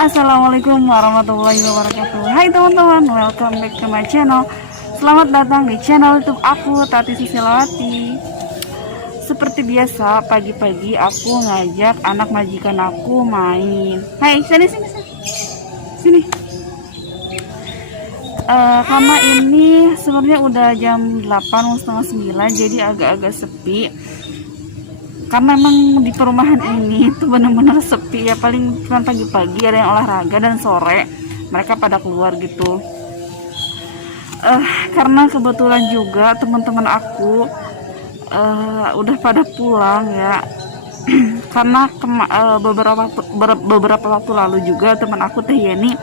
Assalamualaikum warahmatullahi wabarakatuh. Hai teman-teman, welcome back to my channel. Selamat datang di channel YouTube aku, Tati Susilawati. Seperti biasa, pagi-pagi aku ngajak anak majikan aku main. Hai, sini. Sini. Karena ini sebenarnya udah jam 8, setengah 9, jadi agak-agak sepi. Karena memang di perumahan ini tuh benar-benar sepi ya, paling cuma pagi-pagi ada yang olahraga dan sore mereka pada keluar gitu. Karena kebetulan juga teman-teman aku udah pada pulang ya. Karena beberapa waktu lalu juga teman aku Teh Yeni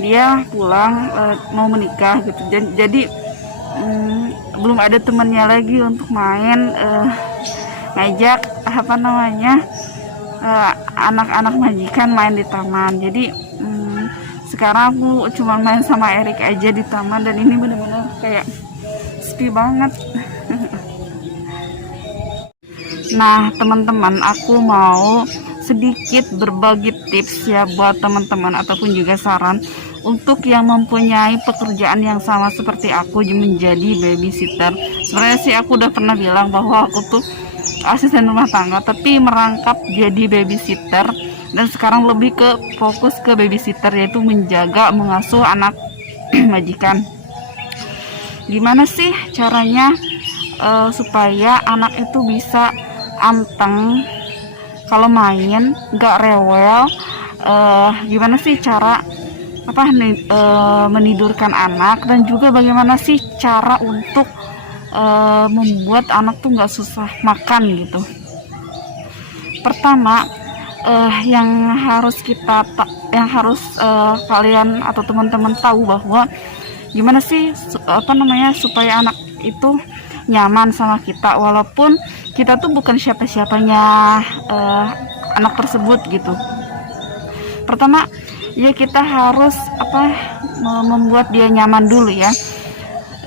dia pulang mau menikah gitu. Jadi belum ada temannya lagi untuk main, ngajak anak-anak majikan main di taman. Jadi sekarang aku cuma main sama Erik aja di taman, dan ini benar-benar kayak sepi banget. Nah teman-teman, aku mau sedikit berbagi tips ya buat teman-teman ataupun juga saran untuk yang mempunyai pekerjaan yang sama seperti aku menjadi babysitter. Sebenarnya sih aku udah pernah bilang bahwa aku tuh asisten rumah tangga tapi merangkap jadi babysitter, dan sekarang lebih ke fokus ke babysitter, yaitu menjaga mengasuh anak majikan. Gimana sih caranya supaya anak itu bisa anteng kalau main, gak rewel? Gimana sih cara menidurkan anak, dan juga bagaimana sih cara untuk membuat anak tuh nggak susah makan gitu. Pertama, yang harus kalian atau teman-teman tahu bahwa gimana sih supaya anak itu nyaman sama kita, walaupun kita tuh bukan siapa-siapanya anak tersebut gitu. Pertama ya, kita harus membuat dia nyaman dulu ya,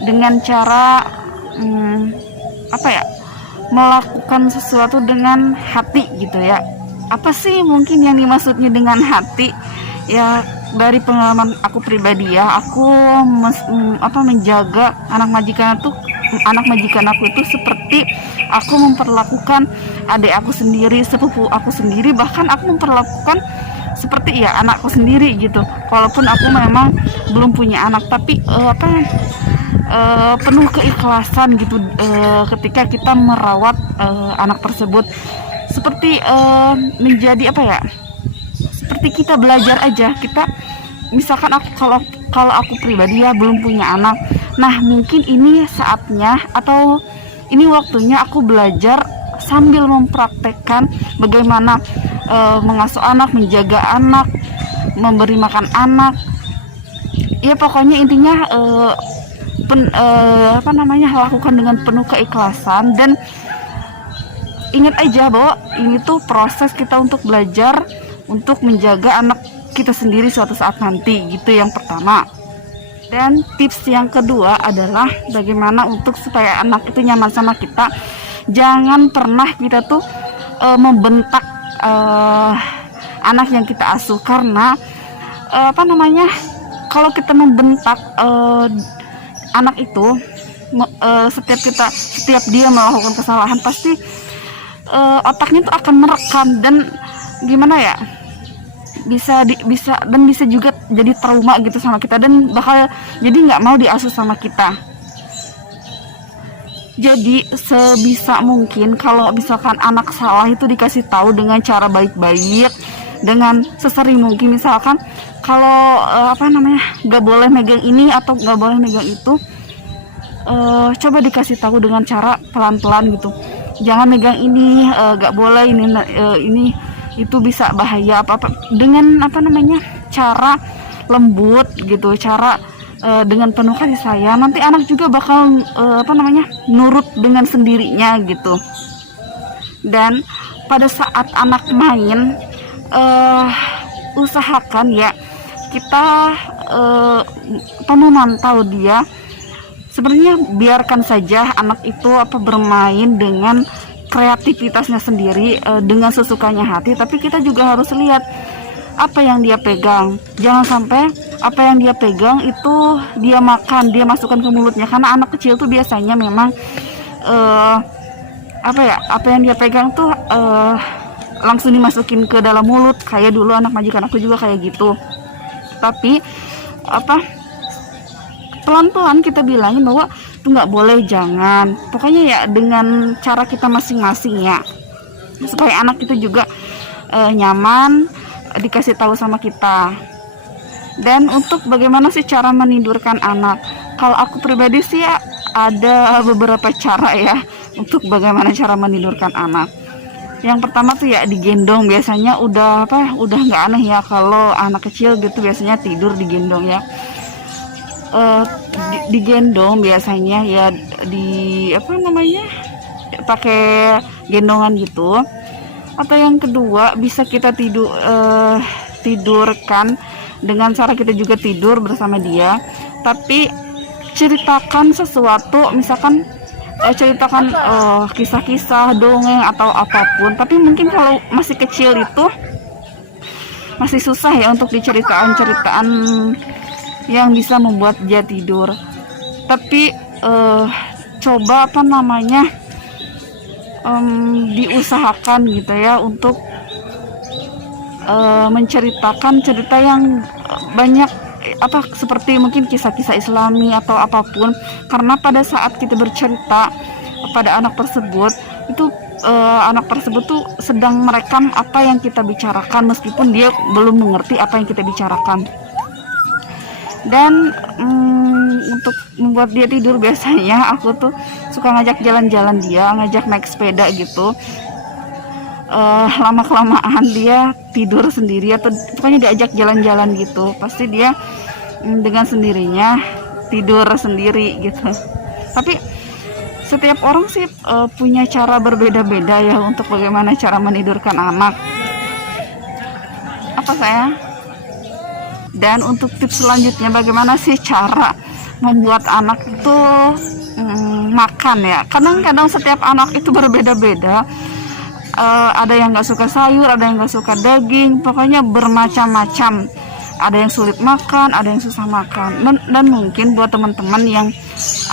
dengan cara melakukan sesuatu dengan hati gitu ya. Apa sih mungkin yang dimaksudnya dengan hati ya? Dari pengalaman aku pribadi ya, aku menjaga anak majikan aku itu seperti aku memperlakukan adik aku sendiri, sepupu aku sendiri, bahkan aku memperlakukan seperti ya anakku sendiri gitu. Walaupun aku memang belum punya anak, tapi penuh keikhlasan gitu ketika kita merawat anak tersebut. Seperti menjadi seperti kita belajar aja. Kita misalkan kalau aku pribadi ya belum punya anak, nah mungkin ini saatnya atau ini waktunya aku belajar sambil mempraktekkan bagaimana mengasuh anak, menjaga anak, memberi makan anak. Ya pokoknya intinya lakukan dengan penuh keikhlasan, dan ingat aja bahwa ini tuh proses kita untuk belajar untuk menjaga anak kita sendiri suatu saat nanti gitu, yang pertama. Dan tips yang kedua adalah bagaimana untuk supaya anak itu nyaman sama kita. Jangan pernah kita tuh membentak anak yang kita asuh, karena kalau kita membentak anak itu, setiap dia melakukan kesalahan pasti otaknya tuh akan merekam, dan gimana ya, bisa juga jadi trauma gitu sama kita, dan bakal jadi nggak mau diasuh sama kita. Jadi sebisa mungkin kalau misalkan anak salah itu dikasih tahu dengan cara baik-baik, dengan sesering mungkin. Misalkan kalau nggak boleh megang ini atau nggak boleh megang itu, coba dikasih tahu dengan cara pelan-pelan gitu. Jangan megang ini, nggak boleh ini itu bisa bahaya dengan cara lembut gitu, cara dengan penuh kasih sayang. Nanti anak juga bakal nurut dengan sendirinya gitu. Dan pada saat anak main, usahakan ya kita memantau dia. Sebenarnya biarkan saja anak itu bermain dengan kreativitasnya sendiri, dengan sesukanya hati, tapi kita juga harus lihat apa yang dia pegang. Jangan sampai apa yang dia pegang itu dia makan, dia masukkan ke mulutnya, karena anak kecil tuh biasanya memang apa yang dia pegang tuh langsung dimasukin ke dalam mulut. Kayak dulu anak majikan aku juga kayak gitu. Tapi pelan-pelan kita bilangin bahwa itu nggak boleh, jangan. Pokoknya ya dengan cara kita masing-masing ya, supaya anak itu juga nyaman dikasih tahu sama kita. Dan untuk bagaimana sih cara menidurkan anak, kalau aku pribadi sih ya, ada beberapa cara ya untuk bagaimana cara menidurkan anak. Yang pertama tuh ya digendong. Biasanya udah nggak aneh ya kalau anak kecil gitu biasanya tidur digendong ya. Digendong biasanya ya, pakai gendongan gitu. Atau yang kedua bisa kita tidurkan dengan cara kita juga tidur bersama dia, tapi ceritakan sesuatu, misalkan ceritakan kisah-kisah, dongeng atau apapun. Tapi mungkin kalau masih kecil itu masih susah ya untuk diceritain yang bisa membuat dia tidur. Tapi coba diusahakan gitu ya untuk menceritakan cerita yang banyak, seperti mungkin kisah-kisah Islami atau apapun. Karena pada saat kita bercerita pada anak tersebut itu anak tersebut tuh sedang merekam apa yang kita bicarakan, meskipun dia belum mengerti apa yang kita bicarakan. Dan untuk membuat dia tidur, biasanya aku tuh suka ngajak jalan-jalan dia, ngajak naik sepeda gitu. Lama-kelamaan dia tidur sendiri, atau pokoknya diajak jalan-jalan gitu, pasti dia dengan sendirinya tidur sendiri gitu. Tapi setiap orang sih punya cara berbeda-beda ya untuk bagaimana cara menidurkan anak. Dan untuk tips selanjutnya, bagaimana sih cara membuat anak itu makan ya. Kadang-kadang setiap anak itu berbeda-beda. Ada yang nggak suka sayur, ada yang nggak suka daging, pokoknya bermacam-macam. Ada yang sulit makan, ada yang susah makan. Dan mungkin buat teman-teman yang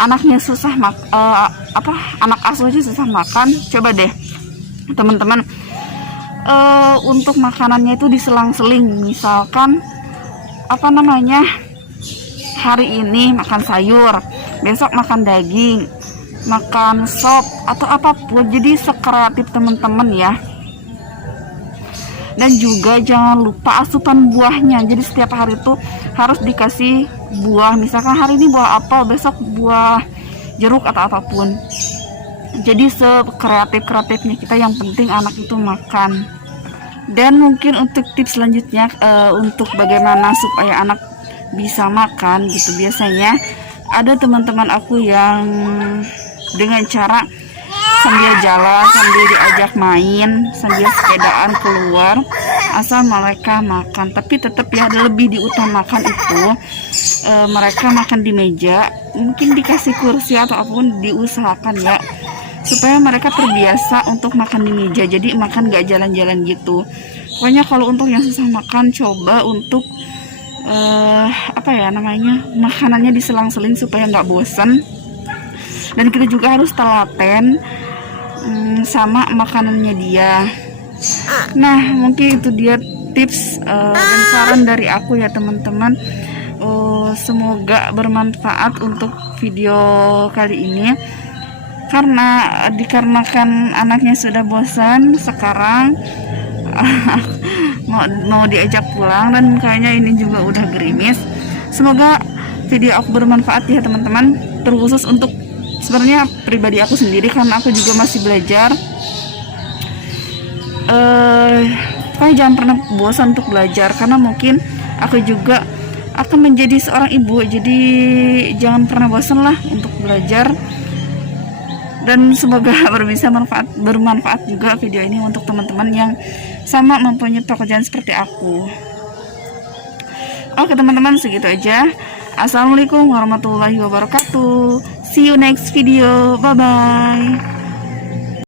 anaknya susah anak asuhnya susah makan, coba deh teman-teman untuk makanannya itu diselang-seling. Misalkan hari ini makan sayur, besok makan daging, makan sop atau apapun. Jadi sekreatif teman-teman ya. Dan juga jangan lupa asupan buahnya. Jadi setiap hari itu harus dikasih buah. Misalkan hari ini buah apel, besok buah jeruk atau apapun. Jadi sekreatif-kreatifnya kita, yang penting anak itu makan. Dan mungkin untuk tips selanjutnya untuk bagaimana supaya anak bisa makan gitu, biasanya ada teman-teman aku yang dengan cara sambil jalan, sambil diajak main, sambil sepedaan keluar, asal mereka makan. Tapi tetap ya lebih diutamakan itu mereka makan di meja, mungkin dikasih kursi atau apapun, diusahakan ya supaya mereka terbiasa untuk makan di meja. Jadi makan gak jalan-jalan gitu. Pokoknya kalau untuk yang susah makan, coba untuk makanannya diselang-seling supaya nggak bosan. Dan kita juga harus telaten sama makanannya dia. Nah, mungkin itu dia tips dan saran dari aku ya teman-teman. Semoga bermanfaat untuk video kali ini. Karena dikarenakan anaknya sudah bosan sekarang, mau diajak pulang, dan kayaknya ini juga udah gerimis. Semoga video aku bermanfaat ya teman-teman, terkhusus untuk sebenarnya pribadi aku sendiri, karena aku juga masih belajar. Pokoknya jangan pernah bosan untuk belajar, karena mungkin aku juga akan menjadi seorang ibu. Jadi jangan pernah bosan lah untuk belajar. Dan semoga bermanfaat juga video ini untuk teman-teman yang sama mempunyai pekerjaan seperti aku. Oke teman-teman, segitu aja. Assalamualaikum warahmatullahi wabarakatuh. See you next video. Bye bye.